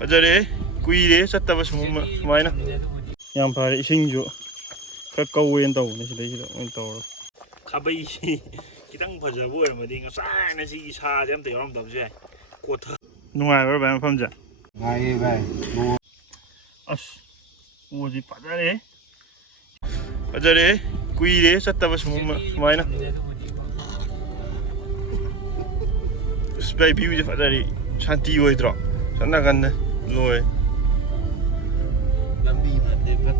Fajare, kuire, sattaba sumaina. Yam fare isingju. Khar kawen taw ni sidai sida oin taw. Khabai si kitang phajabo oiramadi ngasai na si sa jam te yoram dabje. Kotha. Nungai ba ba mafam ja. Ngai bai. As. Oji fajare. Fajare, kuire, sattaba sumaina. Spai view je fajare. Shanti oidro. Sanna kan loi. Lambi mate bat.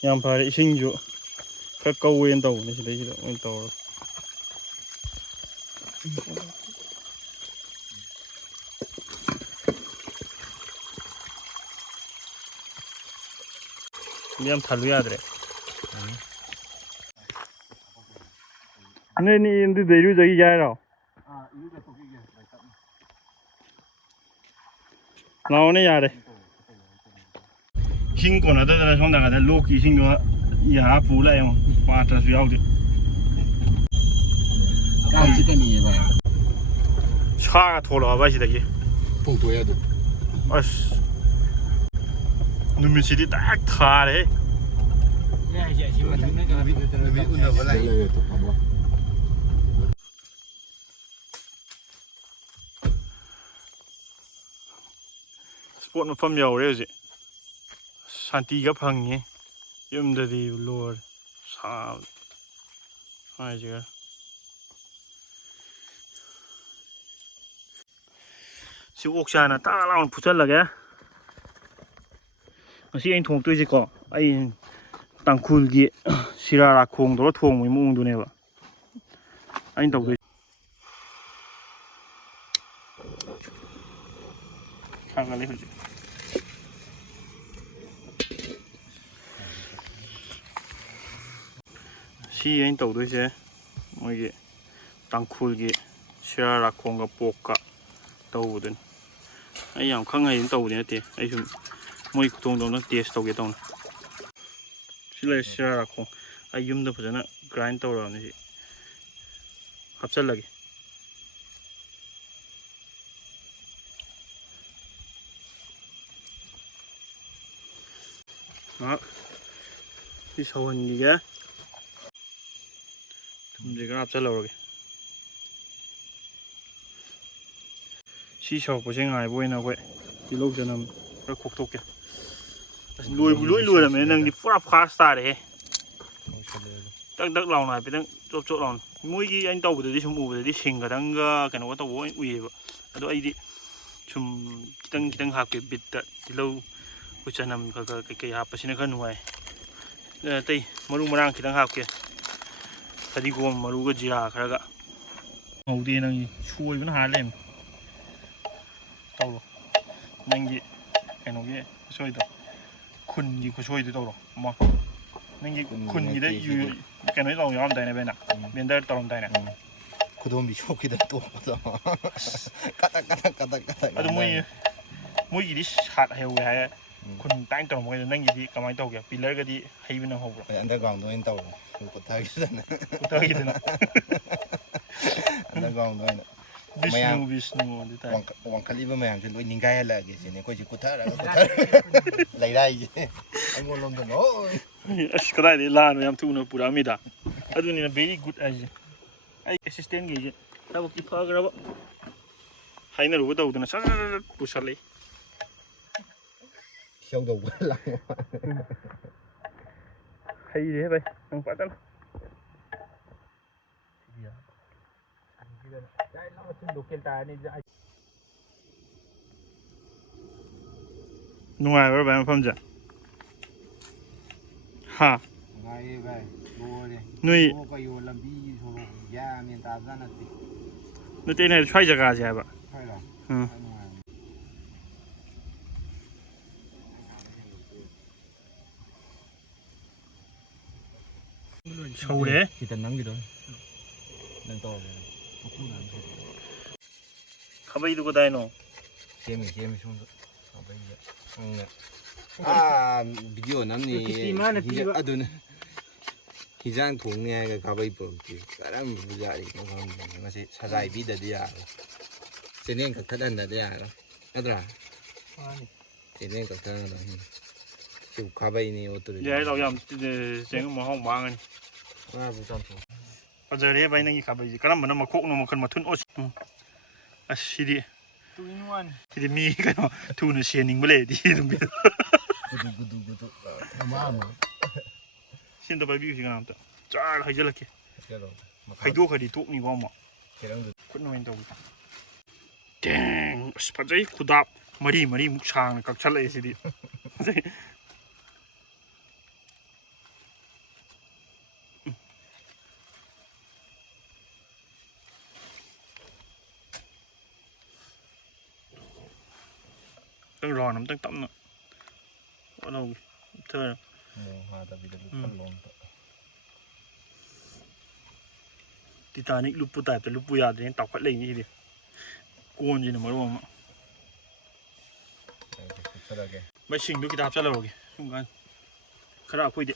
Yam fare isingju. Khar kawen taw ni sidai sida oin taw. Yam thalu yadre. Ne ni indu deru jagi jai rao. Iru da toki ge bai tat. Lao ne yare. Sing ko na da na song da ga da lo ki sing do ya pu la yong pa ta su yao de. Ka ji ka ni bai. Cha ga tho lo ba si da gi. Pung to ya do. As. Nu mi si di tak tha de. Ya ya si ma ta na ka bi una ba lai. Sport mafam yau re hojik. Shanti ga phangye. Yumdadi lord sa hai jiga. Si oksana ta lawan phuchalage. Ngasi ain thong toise ko ai Tangkhul gi sirara khong do thong moi muung du ne ba. Ain taw khang le hojik. Si ain taw doise moi gi Tangkhul gi sirara khong ga pok ka taw budun. Ai yam khang ai taw de te ai sum moi thong do na test taw ge taw na. Sila sirara khong ai yum da phajana grind taw ra ni si. Hapchal lagi. Đó. Cái sầu hình gì kìa. Thầm gì cái áp rất lâu rồi. Xí sầu của xe ngài bôi nào vậy. Thì lâu cho nằm nó khúc thúc kìa. Lùi là mình đang đi phát phát xa đấy. Đắc lòng này phải đang chỗ lòng. Mỗi cái anh tàu để đi xung ủ để đi xình cả đang cái nó có tàu anh ui vậy. Ở đó ai đi xung đang học cái bịt thì lâu cho nằm cái hạp xin khăn ngoài. Tây maru marang kitang hap ke tadi gom maru ga jira kharaga ngaude nang chuoi bun ha lem tawlo nangi kano ge soi do khun gi ko soi do tawlo ma nangi khun gi de yu kano taw yam dai na bena bender tawm dai na khudom bi chok ki da to kata adu moi gi di shat heu haคุณตั้งตรงไว้นั่งยี่ดีกำลังโตเกี่ยวปีเลอร์ก็ดีให้เป็นหัว อันเดอร์กราวด์ด้วยโตกูท้ากินนะ กูท้ากินนะ อันเดอร์กราวด์ด้วยนะวิสนูดิแต่วังคลีบแมงฉันด้วยนิ่งไก่อะไรกี่สิเนี่ยก็จะกูท้าแล้วกูท้าไหลได้ไอ้งวลลมตัวโน้ก็ได้เลยลานยามทุนปูรามิดาอันนี้นะ very good ไอ้ assistant กี่ถ้าบอกที่พักแล้วให้น่ารู้ว่าตัวนั้นสักปุชเลยเชี่ยวดูหลังให้ดีไปนั่งปัดกันนุ่งอะไรไปมันฟังจ้ะฮะนุ่ยก็อยู่ลำบีโซโลยาเมียนตาซานาตินุ่ยเต้นให้ช่วยจักรใช่ปะใช่หรอ 서울에 일단 남기도 난 또. 가봐이 두고 다이노. 게임이 좀 아 비디오 남니 아두는 희장 동네가 가봐이 볼게 사람 부자리 뭐지 사자이 비다디야 쟤네 각타단다디야 아들아 쟤네 각타단다 지금 가봐이니 어떠리 얘เรา쟁은 뭐 하고 망하니. 아 부담도 빠져래 바이능이 가봐이지. 그러면 뭐 콕노 뭐 그런 뭐툰 옷. 아 시디. 시디 미 그no 투는 시닝 블레디 좀 비. 구두 마마 신도 바이비 시간 남다. 쫙 하이절게. 그래도 하이도 가디 독니 거 뭐. 계량도 굿노인 또. 땡. 빠져이 구답 머리 묵창 깍찰래 시디. rò nằm tăng tẩm nữa, bắt đầu thưa Titanic lúc bút tại lúc bùi à đến tàu phát lên như thế cuốn gì nữa mà đúng không ạ? Mấy sinh đôi cái đạp ra lâu kìa, không cần, cái đạp quay đi,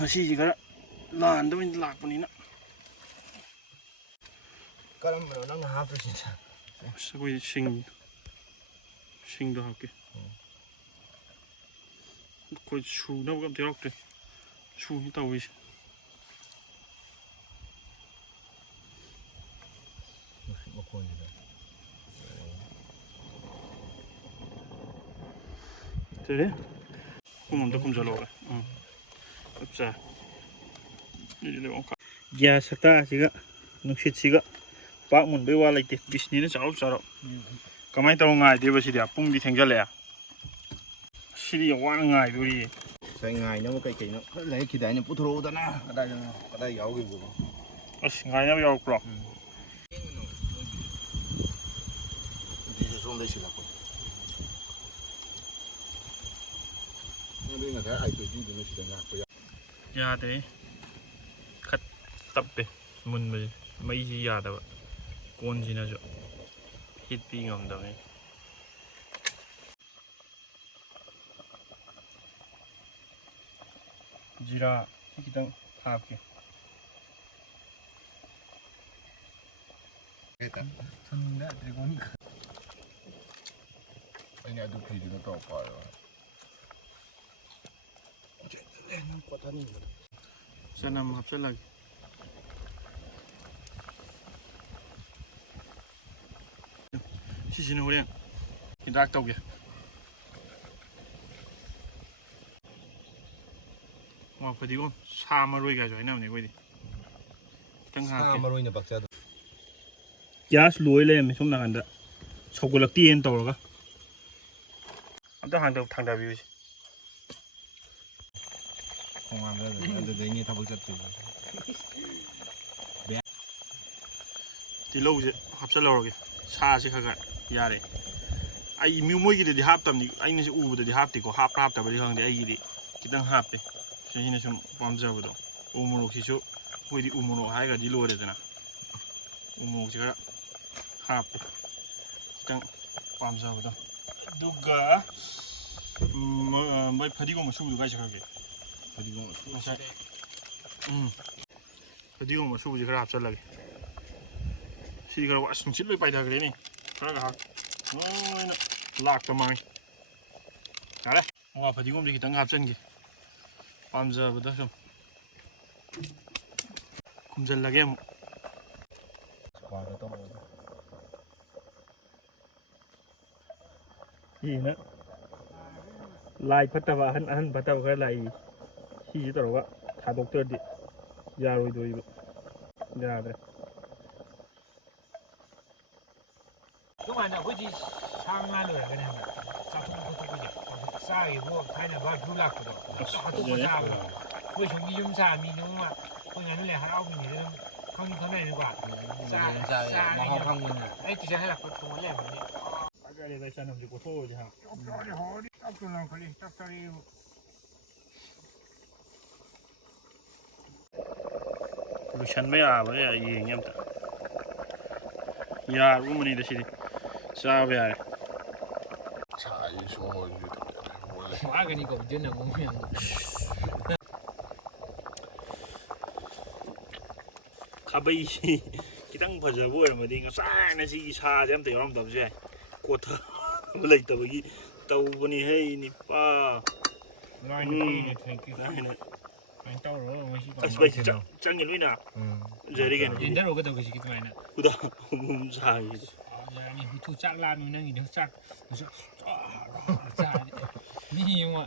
mà xí gì cái đó, làn đó mình lạc vào ní nữa, cái đó nó hấp rồi 진짜. sao quay sinh đó học kìa, quay chu đâu có tiếng học đấy, chu như tàu vậy. thế đấy, không muốn 잘 나오네. 자, 이제 뭔가 야, sakta 지가 눈빛 지가 박문 배워 라이트 비스니는 잘없잖아. 가만히 또 ngay 되버 시디야 뿡디 생겨래야. 시디 와는 ngay 둘이. 저희 ngay nó cái nó lấy cái đấy nó bút thô đó na, cái đây giấu cái gì 아, ngay nó vào 그럼. 이제 좀 내시라고. nó thấy ai tự nhiên nó chỉ cần ngạc thôi. 야, 돼. 갓 답배 문 mấy ya đâu. Con gì nữa chứ? Hít pi ngầm đâu này. Jira kita apa? Kita. Sunda dragon. Ini ada video itu apa ya? Nó có thân gì? Sao nằm hấp rất là xí nó đen thì đạc tàu kìa mà phải đi con xa mà rồi cả rồi nào này quay đi căng hàng Sa maroy na baksa. gas lùi lên mình xuống là hành đó sau cuộc lật tiền tàu rồi cơ anh ta hàng đầu thằng đại biểu 공항에 애들 내니 다 볼졌지. thì lâu rồi hấp rất lâu rồi kìa xa chứ khác ya đấy ai miu môi cái gì hấp tầm đi anh nó sẽ u cái gì hấp thì có hấp tầm đi không thì ai gì cái đang hấp đấy cho nên là chúng bám vào đó umu thì chú quay đi umu hai cái đi lùi đấy nè umu chỉ cái hấp cái đang bám vào đó duga mấy phải đi cùng một số cái gì khác kìa phải đi cùng một số phải đi cùng một số gì cái hấp rất là 시가 왔으면 질러 빠이다 그러니 그러가 너는 락도 많이 잘해 와 버디곰 저기 땅 합전기 밤자보다 좀 굶잘나게 과도 또 이는 라이 받다가 한 받다가 그 라이 시지더라고 다 독들디 야로이도 이거 야래 lúc mà nó chỉ sang na rồi cái này sao không có cái gì sao thì mua thay là bao nhiêu lạc rồi họ tự có sao rồi với chúng đi dùng xa mình đúng không ạ với ngày này hao mình thì không thế này nữa quả xa này không ấy chỉ hay là có thua lẻ mà đi cái này phải xem làm gì có thua chứ hả họ đi tóc tôi làm cái gì tóc tôi ꯂꯣꯏꯁꯟꯕ ꯌꯥꯕ ꯌꯦꯡꯉꯦ ꯑꯝꯇ ꯌꯥꯔꯒꯨꯝꯕꯅꯤꯗ ꯁꯤꯗꯤ ꯆꯥꯕ ꯌꯥꯔꯦ ꯋꯥꯒꯅꯤꯀꯣ video ꯅꯝꯕ ꯃꯌꯥꯝꯗꯣ ꯈꯥꯕꯩꯁꯤꯈꯤꯇꯪ ꯐꯖꯕ ꯑꯣꯏꯔꯝꯃꯗꯤ ꯉꯁꯥꯏꯅ ꯁꯤꯒꯤ ꯁꯥꯁꯦ ꯑꯝꯇ ꯌꯥꯎꯔꯝꯗꯕꯁꯨ ꯌꯥꯏ ꯀꯣꯊꯕ ꯂꯩꯇꯕꯒꯤ ꯇꯧꯕꯅꯤ ꯍꯩ ꯅꯤꯄꯥ ꯀꯃꯥꯏꯅ ꯇꯧꯔꯣ ꯃꯣꯏꯁꯤ ꯆꯪꯉꯦ ꯂꯣꯏꯅ ꯖꯔꯤ ꯀꯩꯅꯣ ꯌꯦꯟꯊꯔꯣꯒ ꯇꯧꯒꯦꯁꯤ ꯑꯗꯨꯃꯥꯏꯅ ꯈꯨꯗꯥ ꯁꯥꯒꯤꯗ ꯌꯥꯔꯅꯤ ꯍꯨꯊꯨ ꯆꯥꯛ ꯂꯥꯝꯃꯤ ꯅꯪꯒꯤꯗꯣ ꯆꯥꯛ ꯃꯤ ꯑꯃ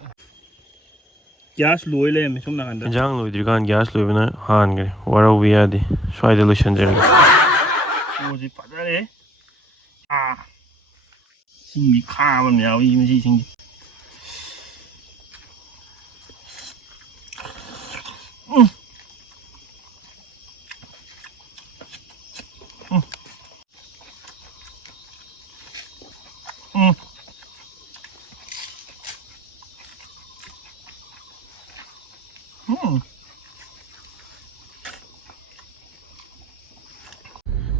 ꯒ꯭ꯌꯥꯁ ꯂꯣꯏ ꯂꯩꯔꯝꯃꯦ ꯁꯣꯝ ꯅꯥꯀꯟꯗ ꯏꯟꯖꯥꯡ ꯂꯣꯏꯗ꯭ꯔꯤꯀꯥꯟ ꯒ꯭ꯌꯥꯁ ꯂꯣꯏꯕꯅ ꯍꯥꯟꯈ꯭ꯔꯦ ꯋꯥꯔꯧꯕ ꯌꯥꯗꯦ ꯁ꯭ꯋꯥꯏꯗ ꯂꯣꯏꯁꯟꯖꯔꯒꯦ ꯄꯣꯠꯁꯤ ꯐꯖꯔꯦ ꯏꯁꯤꯡꯗꯤ ꯈꯥꯕ ꯑꯃ ꯌꯥꯎꯏ ꯃꯁꯤ ꯏꯁꯤꯡꯁꯤ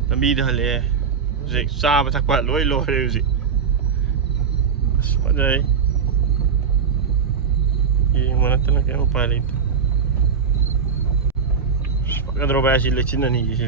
ꯂꯝꯕꯤꯗ ꯍꯜꯂꯛꯑꯦ ꯍꯧꯖꯤꯛ ꯆꯥꯕ ꯊꯛꯄ ꯂꯣꯏ ꯂꯣꯏꯔꯦ ꯍꯧꯖꯤꯛ ꯑꯁ ꯐꯖꯩ ꯌꯦꯡꯕ ꯅꯠꯇꯅ ꯀꯩꯝ ꯎꯄꯥꯏ ꯂꯩꯇꯦ ꯐꯒꯗ꯭ꯔꯣ ꯚꯥꯏ ꯑꯁꯤ ꯂꯩꯆꯤꯟ ꯑꯅꯤꯁꯤ